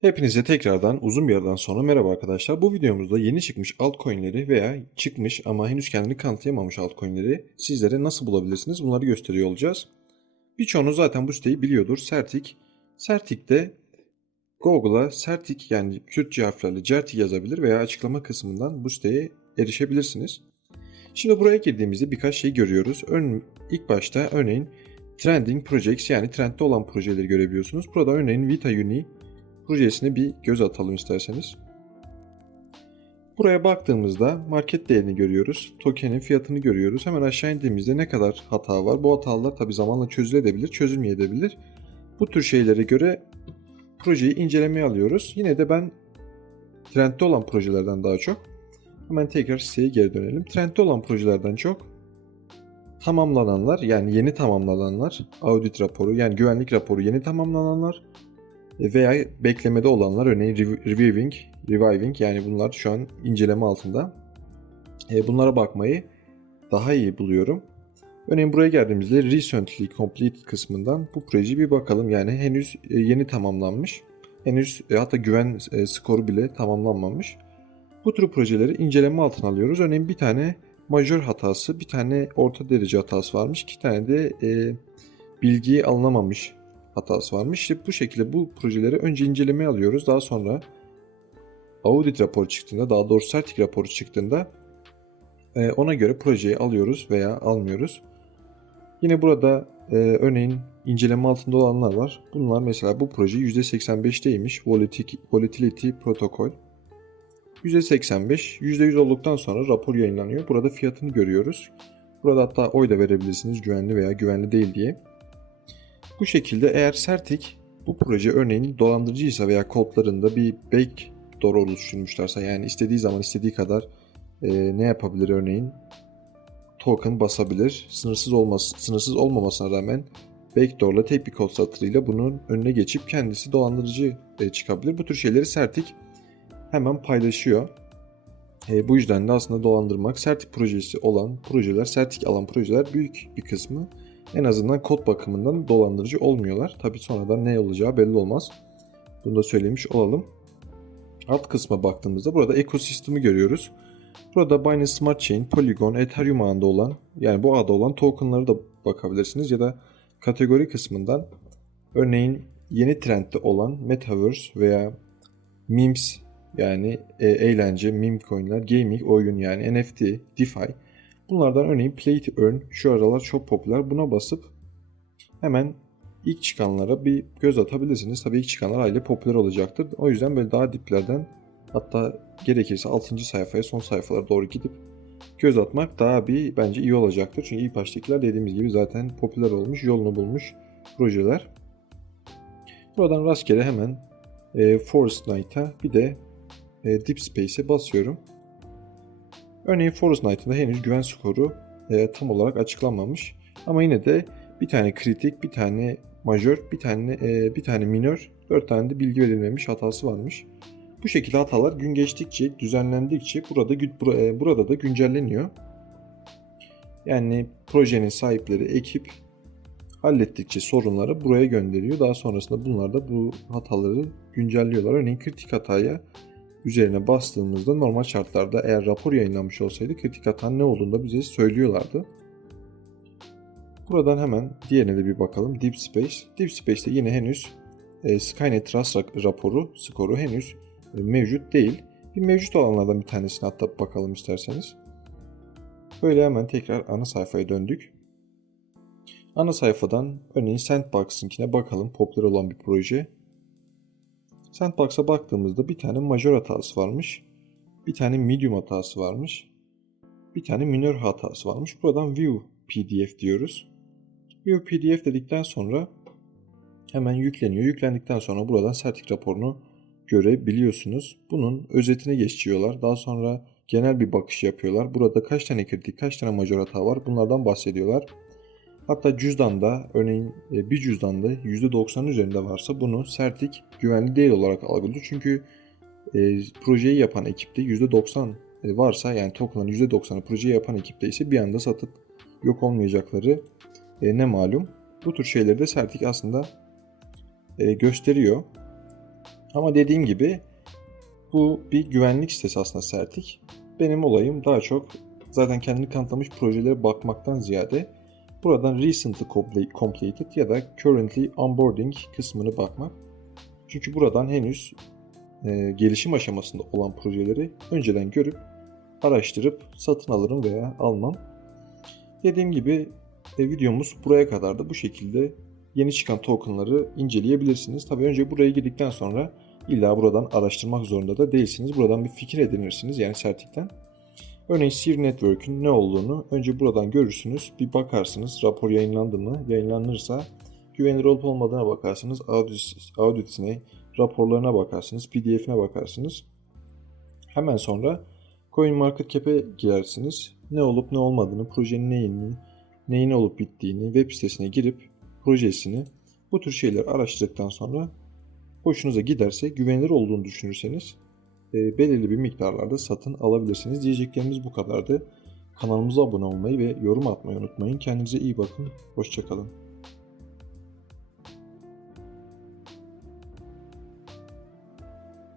Hepinize tekrardan uzun bir aradan sonra merhaba arkadaşlar. Bu videomuzda yeni çıkmış altcoin'leri veya çıkmış ama henüz kendini kanıtlayamamış altcoin'leri sizlere nasıl bulabilirsiniz bunları gösteriyor olacağız. Birçoğunuz zaten bu siteyi biliyordur. Sertik. Sertik'te Google'a Sertik yani Kürtçe harflerle Certik yazabilir veya açıklama kısmından bu siteye erişebilirsiniz. Şimdi buraya girdiğimizde birkaç şey görüyoruz. Ön, ilk başta örneğin Trending Projects yani trendde olan projeleri görebiliyorsunuz. Burada örneğin Vita Uni projesine bir göz atalım isterseniz. Buraya baktığımızda market değerini görüyoruz. Token'in fiyatını görüyoruz. Hemen aşağı indiğimizde ne kadar hata var? Bu hatalar tabi zamanla çözülebilir, çözülmeyebilir. Bu tür şeylere göre projeyi incelemeye alıyoruz. Yine de ben trendde olan projelerden daha çok hemen tekrar siteye geri dönelim. Trendde olan projelerden çok tamamlananlar yani yeni tamamlananlar, audit raporu yani güvenlik raporu yeni tamamlananlar veya beklemede olanlar örneğin rev- reviewing, reviving yani bunlar şu an inceleme altında. E, bunlara bakmayı daha iyi buluyorum. Örneğin buraya geldiğimizde recently complete kısmından bu projeyi bir bakalım. Yani henüz e, yeni tamamlanmış. Henüz e, hatta güven skoru bile tamamlanmamış. Bu tür projeleri inceleme altına alıyoruz. Örneğin bir tane majör hatası, bir tane orta derece hatası varmış. iki tane de e, bilgiyi alınamamış hatası varmış. İşte bu şekilde bu projeleri önce incelemeye alıyoruz. Daha sonra audit raporu çıktığında, daha doğrusu sertik raporu çıktığında e, ona göre projeyi alıyoruz veya almıyoruz. Yine burada e, örneğin inceleme altında olanlar var. Bunlar mesela bu proje %85'teymiş. Volatility, volatility protokol. %85, %100 olduktan sonra rapor yayınlanıyor. Burada fiyatını görüyoruz. Burada hatta oy da verebilirsiniz güvenli veya güvenli değil diye. Bu şekilde eğer Sertik bu proje örneğin dolandırıcıysa veya kodlarında bir backdoor oluşturmuşlarsa yani istediği zaman istediği kadar e, ne yapabilir örneğin token basabilir. Sınırsız olması, sınırsız olmamasına rağmen backdoor'la tek bir kod satırıyla bunun önüne geçip kendisi dolandırıcı e, çıkabilir. Bu tür şeyleri Sertik hemen paylaşıyor. E, bu yüzden de aslında dolandırmak Sertik projesi olan projeler, Sertik alan projeler büyük bir kısmı en azından kod bakımından dolandırıcı olmuyorlar. Tabi sonradan ne olacağı belli olmaz. Bunu da söylemiş olalım. Alt kısma baktığımızda burada ekosistemi görüyoruz. Burada Binance Smart Chain, Polygon, Ethereum ağında olan yani bu ağda olan tokenları da bakabilirsiniz ya da kategori kısmından örneğin yeni trendde olan Metaverse veya memes yani e, eğlence, meme coinler, gaming, oyun yani NFT, DeFi Bunlardan örneğin Play to Earn şu aralar çok popüler. Buna basıp hemen ilk çıkanlara bir göz atabilirsiniz. Tabii ilk çıkanlar aile popüler olacaktır. O yüzden böyle daha diplerden hatta gerekirse 6. sayfaya son sayfalara doğru gidip göz atmak daha bir bence iyi olacaktır. Çünkü ilk baştakiler dediğimiz gibi zaten popüler olmuş, yolunu bulmuş projeler. Buradan rastgele hemen e, Forest Knight'a bir de e, Deep Space'e basıyorum. Örneğin Forest Knight'ın henüz güven skoru e, tam olarak açıklanmamış. Ama yine de bir tane kritik, bir tane majör, bir tane e, bir tane minör, dört tane de bilgi verilmemiş hatası varmış. Bu şekilde hatalar gün geçtikçe, düzenlendikçe burada e, burada da güncelleniyor. Yani projenin sahipleri, ekip hallettikçe sorunları buraya gönderiyor. Daha sonrasında bunlar da bu hataları güncelliyorlar. Örneğin kritik hataya üzerine bastığımızda normal şartlarda eğer rapor yayınlanmış olsaydı kritik hatan ne olduğunu da bize söylüyorlardı. Buradan hemen diğerine de bir bakalım. Deep Space. Deep Space'te yine henüz e, Skynet Trust raporu, skoru henüz e, mevcut değil. Bir mevcut olanlardan bir tanesine hatta bakalım isterseniz. Böyle hemen tekrar ana sayfaya döndük. Ana sayfadan örneğin Sandbox'ınkine bakalım popüler olan bir proje. Sandbox'a baktığımızda bir tane majör hatası varmış. Bir tane medium hatası varmış. Bir tane minor hatası varmış. Buradan view pdf diyoruz. View pdf dedikten sonra hemen yükleniyor. Yüklendikten sonra buradan sertik raporunu görebiliyorsunuz. Bunun özetine geçiyorlar. Daha sonra genel bir bakış yapıyorlar. Burada kaç tane kritik, kaç tane majör hata var bunlardan bahsediyorlar. Hatta cüzdanda örneğin e, bir cüzdanda %90'ın üzerinde varsa bunu sertik güvenli değil olarak algılıyor. Çünkü e, projeyi yapan ekipte %90 e, varsa yani tokenların %90'ı projeyi yapan ekipte ise bir anda satıp yok olmayacakları ne malum. Bu tür şeyleri de sertik aslında gösteriyor. Ama dediğim gibi bu bir güvenlik sitesi aslında Sertik. Benim olayım daha çok zaten kendini kanıtlamış projelere bakmaktan ziyade buradan recently comple- completed ya da currently onboarding kısmını bakmak. Çünkü buradan henüz e, gelişim aşamasında olan projeleri önceden görüp araştırıp satın alırım veya almam. Dediğim gibi e, videomuz buraya kadar da bu şekilde yeni çıkan tokenları inceleyebilirsiniz. Tabii önce buraya girdikten sonra illa buradan araştırmak zorunda da değilsiniz. Buradan bir fikir edinirsiniz yani Sertik'ten. Örneğin Seer Network'ün ne olduğunu önce buradan görürsünüz. Bir bakarsınız rapor yayınlandı mı? Yayınlanırsa güvenilir olup olmadığına bakarsınız. Audit, auditine, raporlarına bakarsınız. PDF'ine bakarsınız. Hemen sonra CoinMarketCap'e girersiniz. Ne olup ne olmadığını, projenin neyini, neyin olup bittiğini web sitesine girip projesini bu tür şeyler araştırdıktan sonra hoşunuza giderse güvenilir olduğunu düşünürseniz e, belirli bir miktarlarda satın alabilirsiniz. Diyeceklerimiz bu kadardı. Kanalımıza abone olmayı ve yorum atmayı unutmayın. Kendinize iyi bakın. Hoşçakalın.